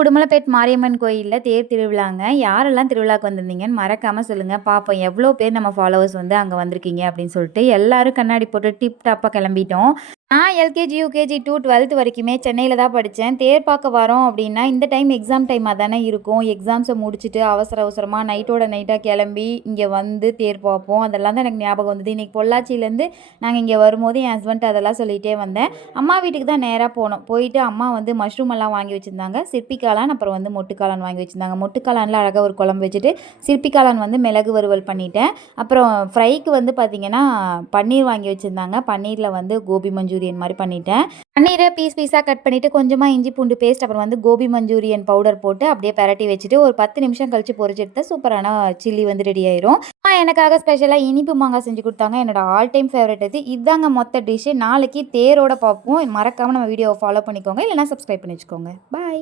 உடுமலைப்பேட் மாரியம்மன் கோயில்ல தேர் திருவிழாங்க. யாரெல்லாம் திருவிழாவுக்கு வந்திருந்தீங்கன்னு மறக்காம சொல்லுங்க. பாப்போம் எவ்வளோ பேர் நம்ம ஃபாலோவர்ஸ் வந்து அங்க வந்திருக்கீங்க அப்படின்னு சொல்லிட்டு. எல்லாரும் கண்ணாடி போட்டு டிப் டாப்பா கிளம்பிட்டோம். நான் எல்கேஜி, யூகேஜி டூ 12th வரைக்குமே சென்னையில தான் படிச்சேன். தேர் பார்க்க வரோம் அப்படின்னா, இந்த டைம் எக்ஸாம் டைமா தானே இருக்கும். எக்ஸாம்ஸ முடிச்சுட்டு அவசர அவசரமா நைட்டோட நைட்டா கிளம்பி இங்க வந்து தேர் பார்ப்போம். அதெல்லாம் தான் எனக்கு ஞாபகம் வந்தது. இன்னைக்கு பொள்ளாச்சியிலேருந்து நாங்க இங்க வரும்போது என் ஹஸ்பண்ட்ட அதெல்லாம் சொல்லிட்டே வந்தேன். அம்மா வீட்டுக்கு தான் நேரா போனோம். போயிட்டு அம்மா வந்து மஷ்ரூம் எல்லாம் வாங்கி வச்சிருந்தாங்க. சிற்பி காளான் அப்புறம் வந்து மொட்டு காளான் வாங்கி வச்சிருந்தாங்க. மொட்டு காளான்ல அழகா ஒரு குழம்பு வச்சுட்டு, சிற்பி காளான் வந்து மிளகு வறுவல் பண்ணிட்டேன். அப்புறம் ஃப்ரைக்கு வந்து பார்த்தீங்கன்னா, பன்னீர் வாங்கி வச்சிருந்தாங்க. பன்னீர்ல வந்து கோபி மஞ்சூரியன் மாதிரி பண்ணிட்டேன். பன்னீரை பீஸ் பீஸாக கட் பண்ணிவிட்டு கொஞ்சமாக இஞ்சி பூண்டு பேஸ்ட் அப்புறம் வந்து கோபி மஞ்சூரியன் பவுடர் போட்டு அப்படியே பரட்டி வச்சுட்டு ஒரு 10 நிமிஷம் கழிச்சு பொரிச்சு எடுத்தால் சூப்பரான சில்லி வந்து ரெடி ஆயிரும். எனக்காக ஸ்பெஷலாக இனிப்பு மாங்காய் செஞ்சு கொடுத்தாங்க. என்னோட ஆல் டைம் ஃபேவரட் இது. இதாங்க மொத்த டிஷ்ஷு. நாளைக்கு தேரோட பார்ப்போம். மறக்காமல் நம்ம வீடியோவை ஃபாலோ பண்ணிக்கோங்க, இல்லைனா சப்ஸ்கிரைப் பண்ணி வச்சுக்கோங்க. பாய்.